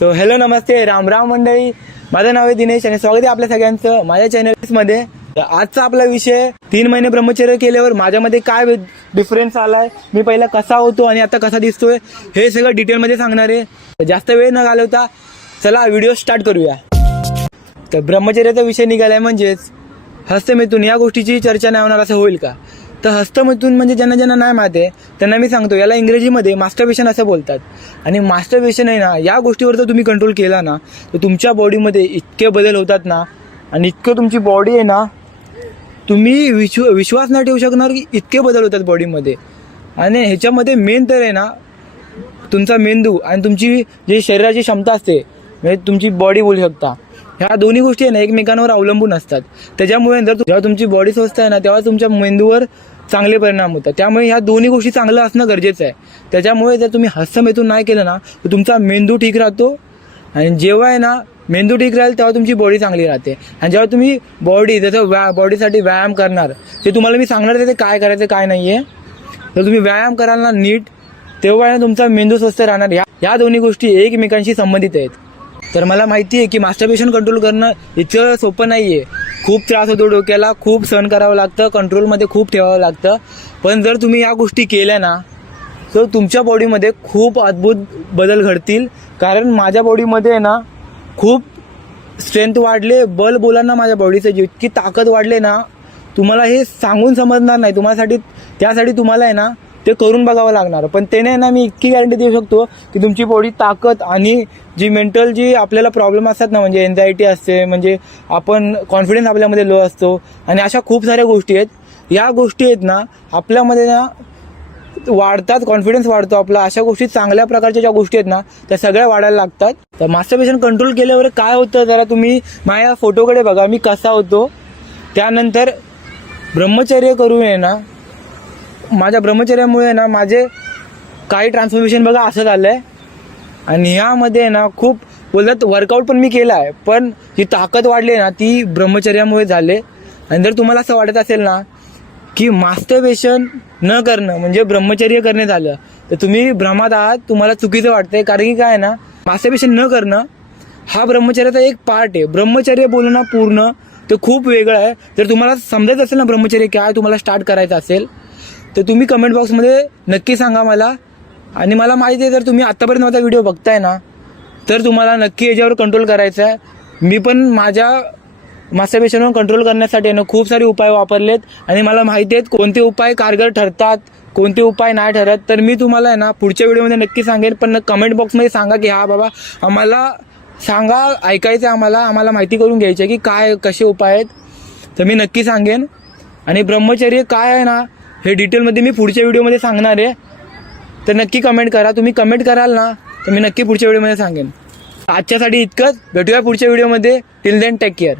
So hello नमस्ते राम राम मंडळी, माझं नाव आहे दिनेश आणि स्वागत आहे आपल्या सगळ्यांचं माझ्या चॅनल्समध्ये. तर आजचा आपला विषय 3 महिने ब्रह्मचर्य केल्यावर माझ्यामध्ये काय डिफरन्स आलाय, मी पहिला कसा होतो आणि आता कसा दिसतोय हे सगळं डिटेलमध्ये सांगणार आहे. जास्त वेळ न घालवता चला व्हिडिओ स्टार्ट करूया. तर ब्रह्मचर्याचा विषय निघालाय म्हणजेच हस्तमैथुन या गोष्टीची चर्चा नाही होणार असं होईल का? तर हस्तमैथुन म्हणजे ज्यांना नाही माहिती आहे त्यांना मी सांगतो, याला इंग्रजीमध्ये मास्टरबेशन असं बोलतात. आणि मास्टरबेशन आहे ना, या गोष्टीवर जर तुम्ही कंट्रोल केला ना तर तुमच्या बॉडीमध्ये इतके बदल होतात ना, आणि इतकं तुमची बॉडी आहे ना, तुम्ही विश्वास नाही ठेवू शकणार की इतके बदल होतात बॉडीमध्ये. आणि ह्याच्यामध्ये मेन तर आहे ना, तुमचा मेंदू आणि तुमची जी शरीराची क्षमता असते म्हणजे तुमची बॉडी बोलू शकता, ह्या दोन्ही गोष्टी आहे ना एकमेकांवर अवलंबून असतात. त्याच्यामुळे जर जेव्हा तुमची बॉडी स्वस्थ आहे ना तेव्हा तुमच्या मेंदूवर चांगले परिणाम होतात. त्यामुळे ह्या दोन्ही गोष्टी चांगलं असणं गरजेचं आहे. त्याच्यामुळे जर तुम्ही हस्तमैथुन नाही केलं ना तर तुमचा मेंदू ठीक राहतो, आणि जेव्हा आहे ना मेंदू ठीक राहील तेव्हा तुमची बॉडी चांगली राहते. आणि जेव्हा तुम्ही बॉडी जसं बॉडीसाठी व्यायाम करणार, ते तुम्हाला मी सांगणार ते काय करायचं काय नाही आहे. तर तुम्ही व्यायाम कराल ना नीट, तेव्हा आहे ना तुमचा मेंदू स्वस्थ राहणार. ह्या दोन्ही गोष्टी एकमेकांशी संबंधित आहेत. तर मला माहिती आहे की मास्टरबेशन कंट्रोल करणं इतकं सोपं नाही आहे. खूप त्रास होतो डोक्याला, खूप सहन करावं लागतं, कंट्रोलमध्ये खूप ठेवावं लागतं. पण जर तुम्ही या गोष्टी केल्या ना तर तुमच्या बॉडीमध्ये खूप अद्भुत बदल घडतील. कारण माझ्या बॉडीमध्ये आहे ना खूप स्ट्रेंथ वाढले, बल बोला ना, माझ्या बॉडीचं जितकी ताकद वाढले ना, तुम्हाला हे सांगून समजणार नाही. त्यासाठी तुम्हाला आहे ना ते करून बघावं लागणार. पण त्याने ना मी इतकी गॅरंटी देऊ शकतो की तुमची बॉडी ताकद आणि जी मेंटल जी आपल्याला प्रॉब्लेम असतात ना, म्हणजे एन्झायटी असते, म्हणजे आपण कॉन्फिडन्स आपल्यामध्ये लो असतो, आणि अशा खूप साऱ्या गोष्टी आहेत. या गोष्टी आहेत ना आपल्यामध्ये ना वाढतात, कॉन्फिडन्स वाढतो आपला. अशा गोष्टी चांगल्या प्रकारच्या ज्या गोष्टी आहेत ना त्या सगळ्या वाढायला लागतात. तर मास्टरबेशन कंट्रोल केल्यावर काय होतं जरा तुम्ही माझ्या फोटोकडे बघा, मी कसा होतो. त्यानंतर ब्रह्मचर्य करून आहे ना, माझ्या ब्रह्मचर्यामुळे ना माझे काही ट्रान्सफॉर्मेशन बघा असं झालं आहे. आणि ह्यामध्ये आहे ना खूप बोलतात वर्कआउट पण मी केला आहे, पण जी ताकद वाढली ना ती ब्रह्मचर्यामुळे झाले. आणि जर तुम्हाला असं वाटत असेल ना की मास्टरबेशन न करणं म्हणजे ब्रह्मचर्य करणे झालं, तर तुम्ही भ्रमात आहात, तुम्हाला चुकीचं वाटतंय. कारण की काय आहे ना, मास्टरबेशन न करणं हा ब्रह्मचर्याचा एक पार्ट आहे. ब्रह्मचर्य बोलणं पूर्ण ते खूप वेगळं आहे. जर तुम्हाला समजत असेल ना ब्रह्मचर्य काय, तुम्हाला स्टार्ट करायचं असेल तर तुम्ही कमेंट बॉक्समध्ये नक्की सांगा मला. आणि मला माहिती आहे जर तुम्ही आत्तापर्यंत माझा व्हिडिओ बघताय ना तर तुम्हाला नक्की याच्यावर कंट्रोल करायचं आहे. मी पण माझ्या मास्टरबेशनवर कंट्रोल करण्यासाठी ना खूप सारे उपाय वापरलेत, आणि मला माहिती आहेत कोणते उपाय कारगर ठरतात, कोणते उपाय नाही ठरत. तर मी तुम्हाला आहे ना पुढच्या व्हिडिओमध्ये नक्की सांगेन. पण कमेंट बॉक्समध्ये सांगा की हा बाबा आम्हाला सांगा, ऐकायचं आम्हाला माहिती करून घ्यायची आहे की काय कसे उपाय आहेत. तर मी नक्की सांगेन. आणि ब्रह्मचर्य काय आहे ना हे डिटेलमध्ये मी पुढच्या व्हिडिओमध्ये सांगणार आहे. तर नक्की कमेंट करा. तुम्ही कमेंट कराल ना तर मी नक्की पुढच्या व्हिडिओमध्ये सांगेन. आजच्यासाठी इतकंच. भेटूया पुढच्या व्हिडिओमध्ये. Till then take care.